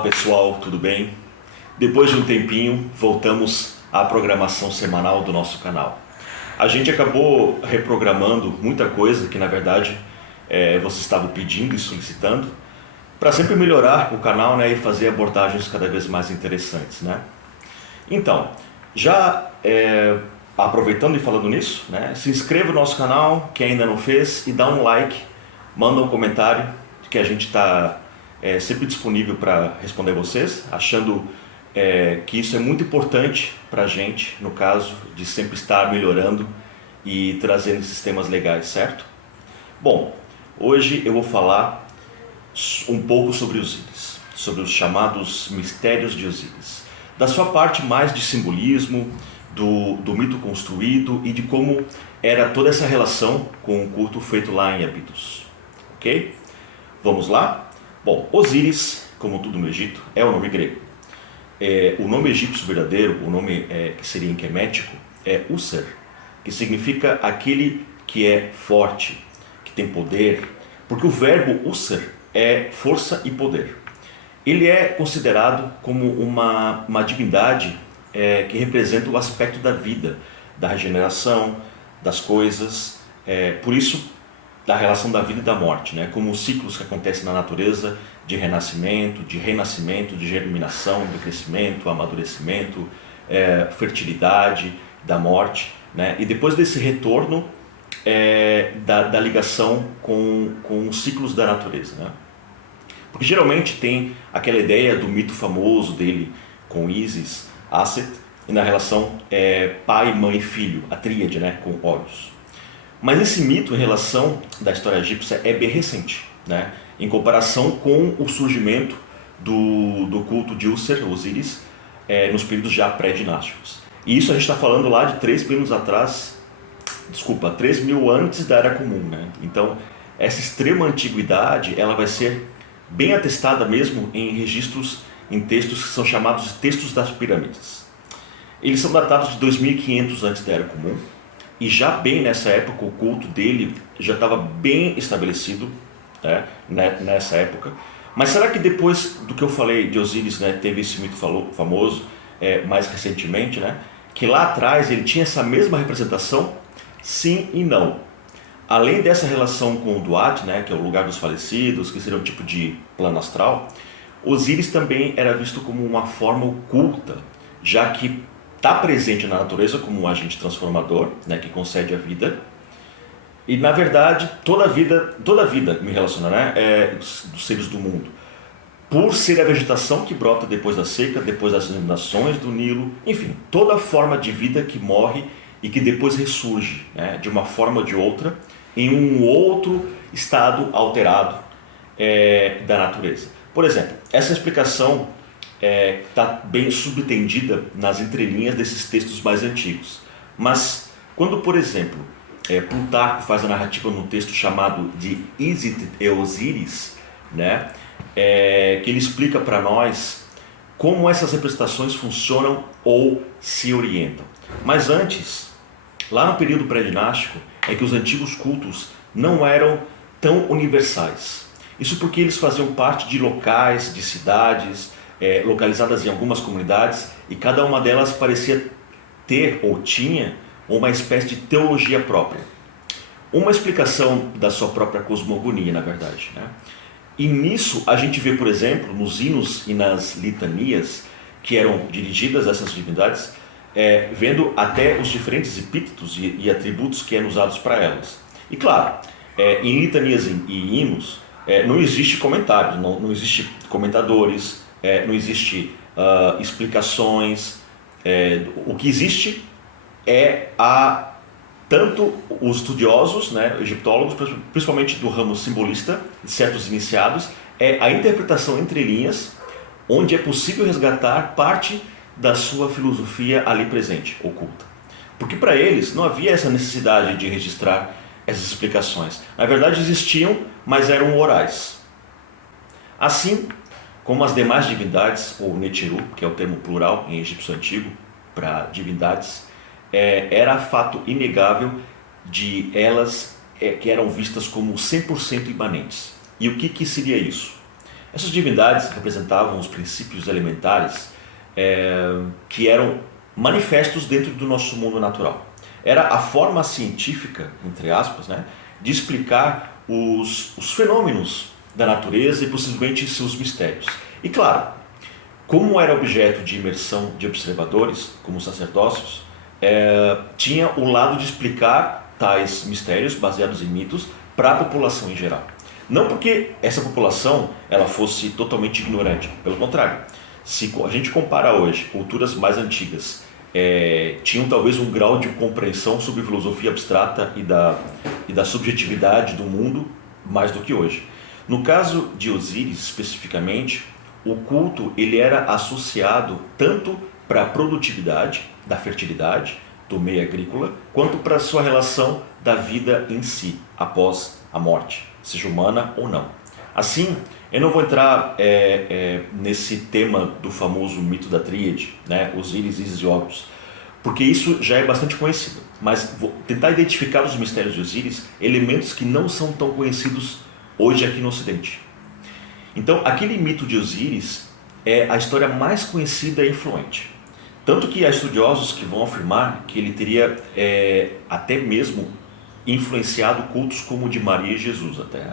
Olá pessoal, tudo bem? Depois de um tempinho, voltamos à programação semanal do nosso canal. A gente acabou reprogramando muita coisa que na verdade vocês estavam pedindo e solicitando para sempre melhorar o canal, né, e fazer abordagens cada vez mais interessantes, né? Então, já aproveitando e falando nisso, né, se inscreva no nosso canal, quem ainda não fez, e dá um like, manda um comentário, que a gente está sempre disponível para responder vocês, achando que isso é muito importante para a gente, no caso de sempre estar melhorando e trazendo sistemas legais, certo? Bom, hoje eu vou falar um pouco sobre Osíris, sobre os chamados mistérios de Osíris, da sua parte mais de simbolismo, do mito construído e de como era toda essa relação com o culto feito lá em Abidos. Ok? Vamos lá? Bom, Osíris, como tudo no Egito, é o nome grego. O nome egípcio verdadeiro, o nome que seria em quemético, é User, que significa aquele que é forte, que tem poder, porque o verbo User é força e poder. Ele é considerado como uma divindade que representa o aspecto da vida, da regeneração, das coisas, por isso da relação da vida e da morte, né? Como os ciclos que acontecem na natureza de renascimento, de renascimento, de germinação, de crescimento, amadurecimento, fertilidade, da morte, né? E depois desse retorno da ligação com os ciclos da natureza, né? Porque geralmente tem aquela ideia do mito famoso dele com Isis, Aset, e na relação pai, mãe e filho, a tríade, né? Com Horus. Mas esse mito em relação da história egípcia é bem recente, né? Em comparação com o surgimento do culto de Osíris, nos períodos já pré-dinásticos. E isso a gente está falando lá de 3 mil anos atrás, 3 mil antes da Era Comum, né? Então, essa extrema antiguidade, ela vai ser bem atestada mesmo em registros, em textos que são chamados de textos das pirâmides. Eles são datados de 2500 antes da Era Comum, e já bem nessa época o culto dele já estava bem estabelecido, né, nessa época. Mas será que depois do que eu falei de Osíris, né, teve esse mito famoso mais recentemente, né, que lá atrás ele tinha essa mesma representação? Sim e não. Além dessa relação com o Duat, né, que é o lugar dos falecidos, que seria um tipo de plano astral, Osíris também era visto como uma forma oculta, já que está presente na natureza como um agente transformador, né, que concede a vida. E na verdade toda a vida me relaciona, né, dos seres do mundo, por ser a vegetação que brota depois da seca, depois das inundações do Nilo, enfim, toda forma de vida que morre e que depois ressurge, né, de uma forma ou de outra em um outro estado alterado da natureza. Por exemplo, essa explicação está bem subtendida nas entrelinhas desses textos mais antigos. Mas quando, por exemplo, Plutarco faz a narrativa num texto chamado de Isis e Osíris, né, que ele explica para nós como essas representações funcionam ou se orientam. Mas antes, lá no período pré-dinástico, é que os antigos cultos não eram tão universais. Isso porque eles faziam parte de locais, de cidades, localizadas em algumas comunidades, e cada uma delas parecia ter ou tinha uma espécie de teologia própria. Uma explicação da sua própria cosmogonia, na verdade, né? E nisso a gente vê, por exemplo, nos hinos e nas litanias que eram dirigidas a essas divindades, vendo até os diferentes epítetos e atributos que eram usados para elas. E claro, em litanias e hinos não existe comentários, não existe comentadores, não existe explicações. O que existe tanto os estudiosos, né, egiptólogos, principalmente do ramo simbolista, de certos iniciados, a interpretação entre linhas, onde é possível resgatar parte da sua filosofia ali presente, oculta. Porque para eles não havia essa necessidade de registrar essas explicações. Na verdade existiam, mas eram orais. Assim como as demais divindades, ou Netiru, que é o termo plural em egípcio antigo para divindades, era fato inegável de elas que eram vistas como 100% imanentes. E o que seria isso? Essas divindades representavam os princípios elementares que eram manifestos dentro do nosso mundo natural. Era a forma científica, entre aspas, né, de explicar os fenômenos da natureza e possivelmente seus mistérios. E claro, como era objeto de imersão de observadores, como sacerdócios, tinha o lado de explicar tais mistérios baseados em mitos para a população em geral. Não porque essa população ela fosse totalmente ignorante, pelo contrário. Se a gente compara hoje culturas mais antigas, tinham talvez um grau de compreensão sobre filosofia abstrata e da subjetividade do mundo mais do que hoje. No caso de Osíris especificamente, o culto ele era associado tanto para a produtividade, da fertilidade, do meio agrícola, quanto para a sua relação da vida em si, após a morte, seja humana ou não. Assim, eu não vou entrar nesse tema do famoso mito da tríade, né? Osíris, Ísis e Horus, porque isso já é bastante conhecido, mas vou tentar identificar os mistérios de Osíris, elementos que não são tão conhecidos hoje aqui no Ocidente. Então, aquele mito de Osíris é a história mais conhecida e influente. Tanto que há estudiosos que vão afirmar que ele teria até mesmo influenciado cultos como o de Maria e Jesus até.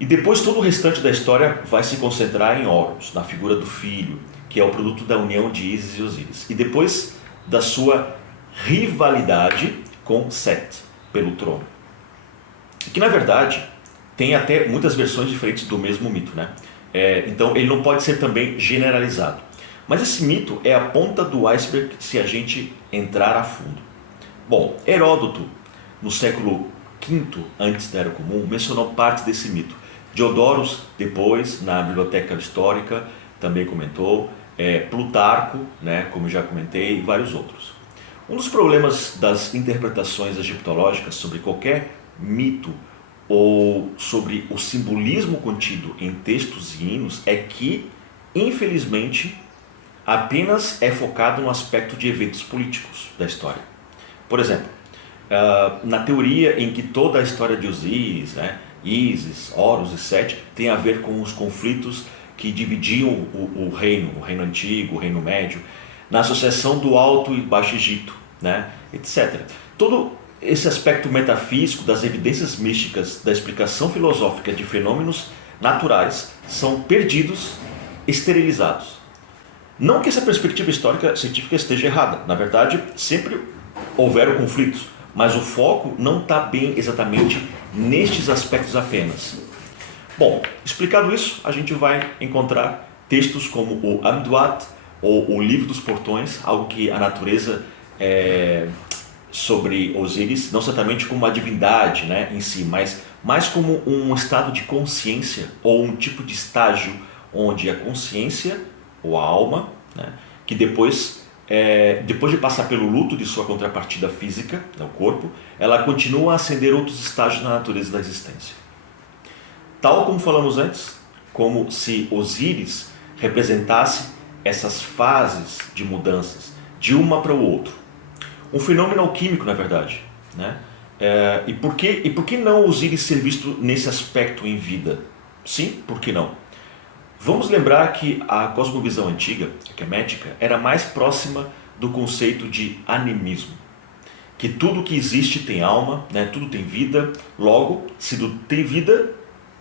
E depois todo o restante da história vai se concentrar em Horus, na figura do filho, que é o produto da união de Ísis e Osíris. E depois da sua rivalidade com Set pelo trono. Que na verdade tem até muitas versões diferentes do mesmo mito, né? Então ele não pode ser também generalizado. Mas esse mito é a ponta do iceberg se a gente entrar a fundo. Bom, Heródoto, no século V antes da Era Comum, mencionou parte desse mito. Diodorus, depois, na Biblioteca Histórica, também comentou. Plutarco, né, como já comentei, e vários outros. Um dos problemas das interpretações egiptológicas sobre qualquer mito ou sobre o simbolismo contido em textos e hinos é que, infelizmente, apenas é focado no aspecto de eventos políticos da história. Por exemplo, na teoria em que toda a história de Osíris, né, Ísis, Horus e Set tem a ver com os conflitos que dividiam o reino antigo, o reino médio, na associação do Alto e Baixo Egito, né, etc. Todo esse aspecto metafísico das evidências místicas, da explicação filosófica de fenômenos naturais são perdidos, esterilizados. Não que essa perspectiva histórica científica esteja errada, na verdade sempre houveram conflitos, mas o foco não está bem exatamente nestes aspectos apenas. Bom, explicado isso, a gente vai encontrar textos como o Amduat ou o Livro dos Portões, algo que a natureza sobre Osíris, não certamente como uma divindade, né, em si, mas mais como um estado de consciência ou um tipo de estágio onde a consciência ou a alma, né, que depois de passar pelo luto de sua contrapartida física, né, o corpo, ela continua a ascender outros estágios na natureza da existência. Tal como falamos antes, como se Osíris representasse essas fases de mudanças de uma para o outro. Um fenômeno alquímico, na verdade, né? E por que não Osíris ser visto nesse aspecto em vida? Sim, por que não? Vamos lembrar que a cosmovisão antiga, quemética, era mais próxima do conceito de animismo. Que tudo que existe tem alma, né? Tudo tem vida, logo, se tudo tem vida,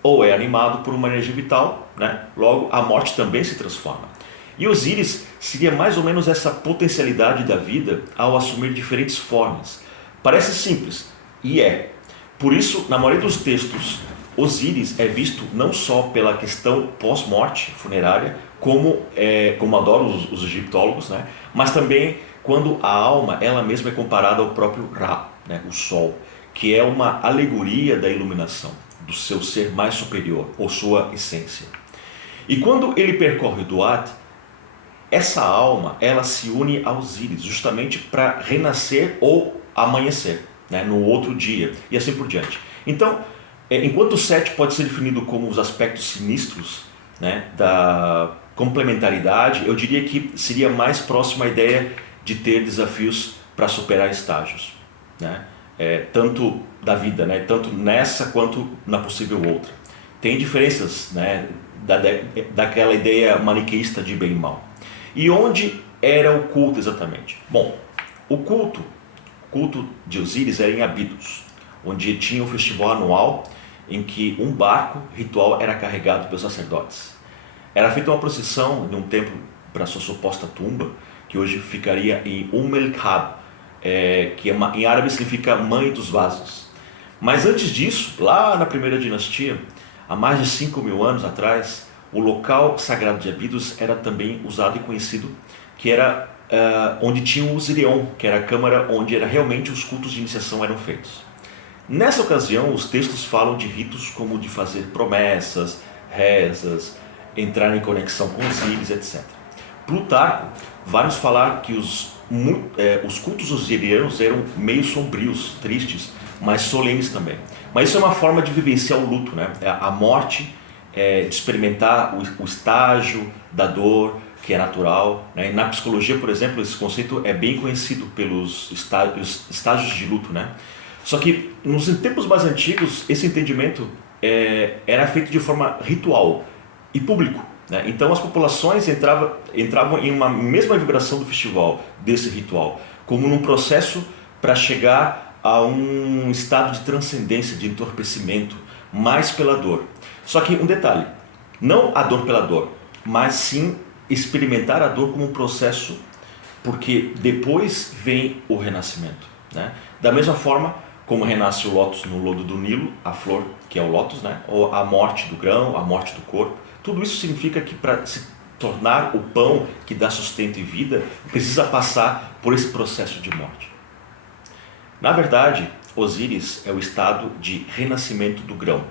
ou é animado por uma energia vital, né? Logo a morte também se transforma. E Osíris seria mais ou menos essa potencialidade da vida ao assumir diferentes formas. Parece simples, e é. Por isso, na maioria dos textos, Osíris é visto não só pela questão pós-morte funerária, como adoram os egiptólogos, né? Mas também quando a alma ela mesma é comparada ao próprio Ra, né? O Sol, que é uma alegoria da iluminação, do seu ser mais superior, ou sua essência. E quando ele percorre o Duat, essa alma ela se une a Osíris, justamente para renascer ou amanhecer, né? No outro dia, e assim por diante. Então, enquanto o Set pode ser definido como os aspectos sinistros, né, da complementaridade, eu diria que seria mais próximo à ideia de ter desafios para superar estágios, né? Tanto da vida, né, tanto nessa quanto na possível outra. tem diferenças, né, daquela ideia maniqueísta de bem e mal. E onde era o culto exatamente? Bom, o culto de Osíris era em Abidos, onde tinha um festival anual em que um barco ritual era carregado pelos sacerdotes. Era feita uma procissão de um templo para sua suposta tumba, que hoje ficaria em El-Kab, que em árabe significa mãe dos vasos. Mas antes disso, lá na primeira dinastia, há mais de 5.000 anos atrás, o local sagrado de Abidos era também usado e conhecido, que era onde tinha o Osirion, que era a câmara onde realmente os cultos de iniciação eram feitos. Nessa ocasião, os textos falam de ritos como de fazer promessas, rezas, entrar em conexão com Osíris, etc. Plutarco vai nos falar que os cultos osirianos eram meio sombrios, tristes, mas solenes também. Mas isso é uma forma de vivenciar o luto, né? A morte, de experimentar o estágio da dor, que é natural, né? Na psicologia, por exemplo, esse conceito é bem conhecido pelos estágios de luto, né? Só que nos tempos mais antigos, esse entendimento era feito de forma ritual e público, né? Então as populações entravam em uma mesma vibração do festival, desse ritual, como num processo para chegar a um estado de transcendência, de entorpecimento, mais pela dor. Só que um detalhe, não a dor pela dor, mas sim experimentar a dor como um processo, porque depois vem o renascimento, né? Da mesma forma como renasce o lótus no lodo do Nilo, a flor que é o lótus, né? Ou a morte do grão, a morte do corpo, tudo isso significa que para se tornar o pão que dá sustento e vida, precisa passar por esse processo de morte. Na verdade, Osíris é o estado de renascimento do grão,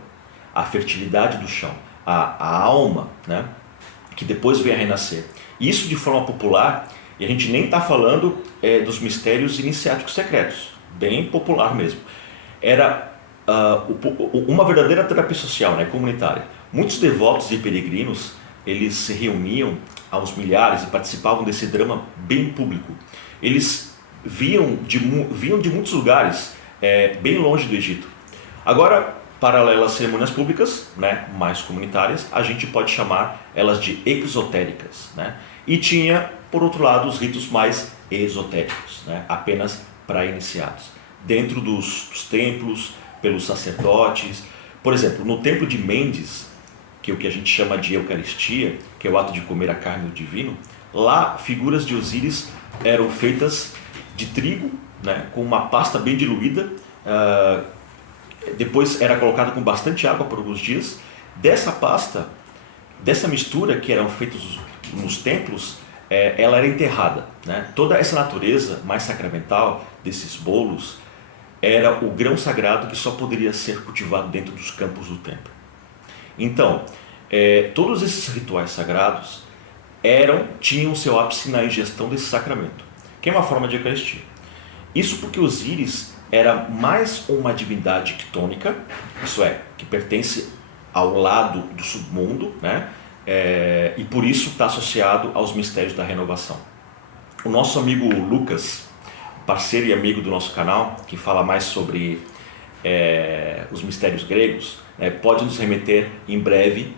a fertilidade do chão, a alma, né, que depois vem a renascer. Isso de forma popular, e a gente nem está falando dos mistérios iniciáticos secretos, bem popular mesmo. Era uma verdadeira terapia social, né, comunitária. Muitos devotos e peregrinos, eles se reuniam aos milhares e participavam desse drama bem público. Eles vinham de muitos lugares, bem longe do Egito. Agora, paralelas às cerimônias públicas, né, mais comunitárias, a gente pode chamar elas de exotéricas, né? E tinha, por outro lado, os ritos mais esotéricos, né, apenas para iniciados, dentro dos templos, pelos sacerdotes. Por exemplo, no templo de Mendes, que é o que a gente chama de Eucaristia, que é o ato de comer a carne do divino, lá figuras de Osíris eram feitas de trigo, né, com uma pasta bem diluída, depois era colocada com bastante água por alguns dias. Dessa pasta, dessa mistura que eram feitos nos templos, ela era enterrada, né? Toda essa natureza mais sacramental desses bolos era o grão sagrado que só poderia ser cultivado dentro dos campos do templo. Então, todos esses rituais sagrados tinham seu ápice na ingestão desse sacramento, que é uma forma de Eucaristia. Isso porque Osíris era mais uma divindade quitônica, isso é, que pertence ao lado do submundo, né? E por isso está associado aos mistérios da renovação. O nosso amigo Lucas, parceiro e amigo do nosso canal, que fala mais sobre os mistérios gregos, né, pode nos remeter em breve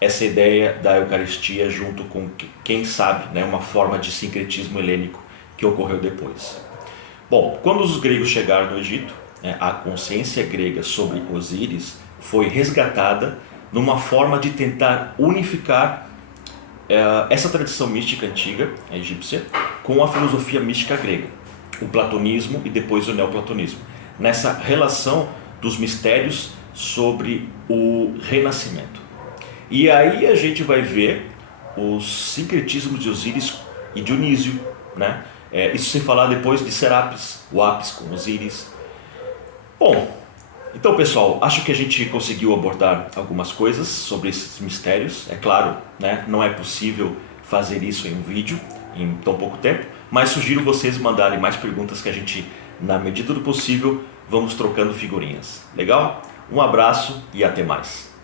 essa ideia da Eucaristia junto com, quem sabe, né, uma forma de sincretismo helênico que ocorreu depois. Bom, quando os gregos chegaram no Egito, a consciência grega sobre Osíris foi resgatada numa forma de tentar unificar essa tradição mística antiga, a egípcia, com a filosofia mística grega, o platonismo e depois o neoplatonismo, nessa relação dos mistérios sobre o renascimento. E aí a gente vai ver os sincretismos de Osíris e Dionísio, né? Isso sem falar depois de Serapis, o Apis com Osíris. Bom, então pessoal, acho que a gente conseguiu abordar algumas coisas sobre esses mistérios. É claro, né, não é possível fazer isso em um vídeo em tão pouco tempo, mas sugiro vocês mandarem mais perguntas que a gente, na medida do possível, vamos trocando figurinhas. Legal? Um abraço e até mais.